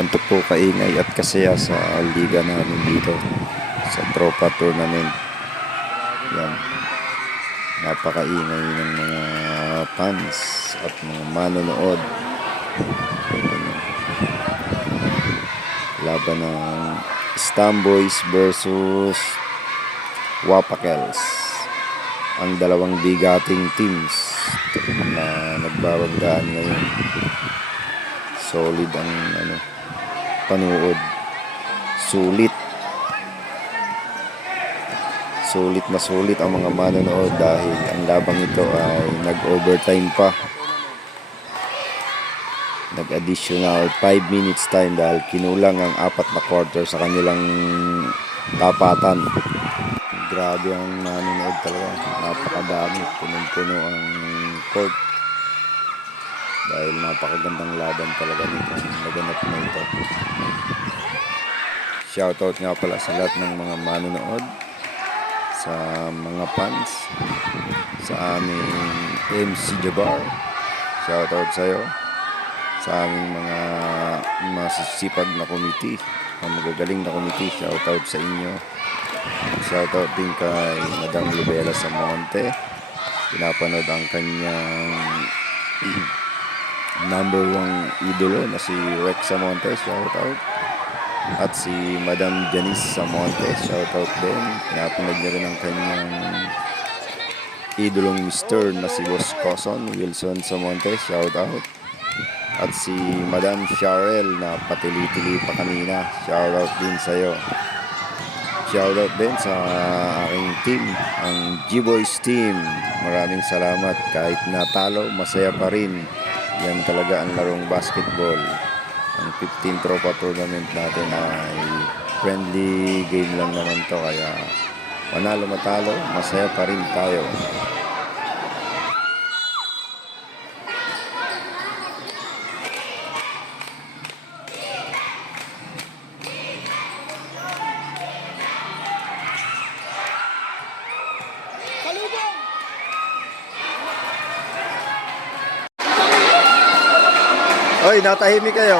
ganito po kaingay at kasaya sa liga namin dito sa Tropa Tournament. Yan, napakaingay ng mga fans at mga manonood. Laban ng Stamboys versus Wapakels, ang dalawang bigating teams na nagbabanggaan ngayon. Solid ang panuod. Sulit na sulit ang mga manonood dahil ang labang ito ay nag-overtime pa. Nag-additional 5 minutes time dahil kinulang ang 4 na quarter sa kanilang tapatan. Grabe ang manonood talaga. Napakadami. Punong-puno ang court. Dahil napakagandang laban talaga nitong naganap na ito. Shoutout nga pala sa lahat ng mga manonood, sa mga fans, sa aming MC Jabar. Shoutout sa'yo. Sa aming mga masisipag na committee, ang magagaling na committee, shoutout sa inyo. Shoutout din kay Madam Lubela Samonte. Pinapanood ang kanyang number 1 idolo na si Rex Samonte, shoutout. At si Madam Janice Samonte, shoutout din. Pinapanood niya rin ang kanyang idolong Mr. na si Boss Coson Wilson Samonte, shoutout. At si Madam Sharel na patili-tili pa kanina, shoutout din sa'yo. Shoutout din sa aking team, ang G-Boys team. Maraming salamat. Kahit natalo, masaya pa rin. Yan talaga ang larong basketball. Ang 15 Tropa Tournament natin ay friendly game lang naman to. Kaya manalo matalo, masaya pa rin tayo. Oy, natahimik kayo.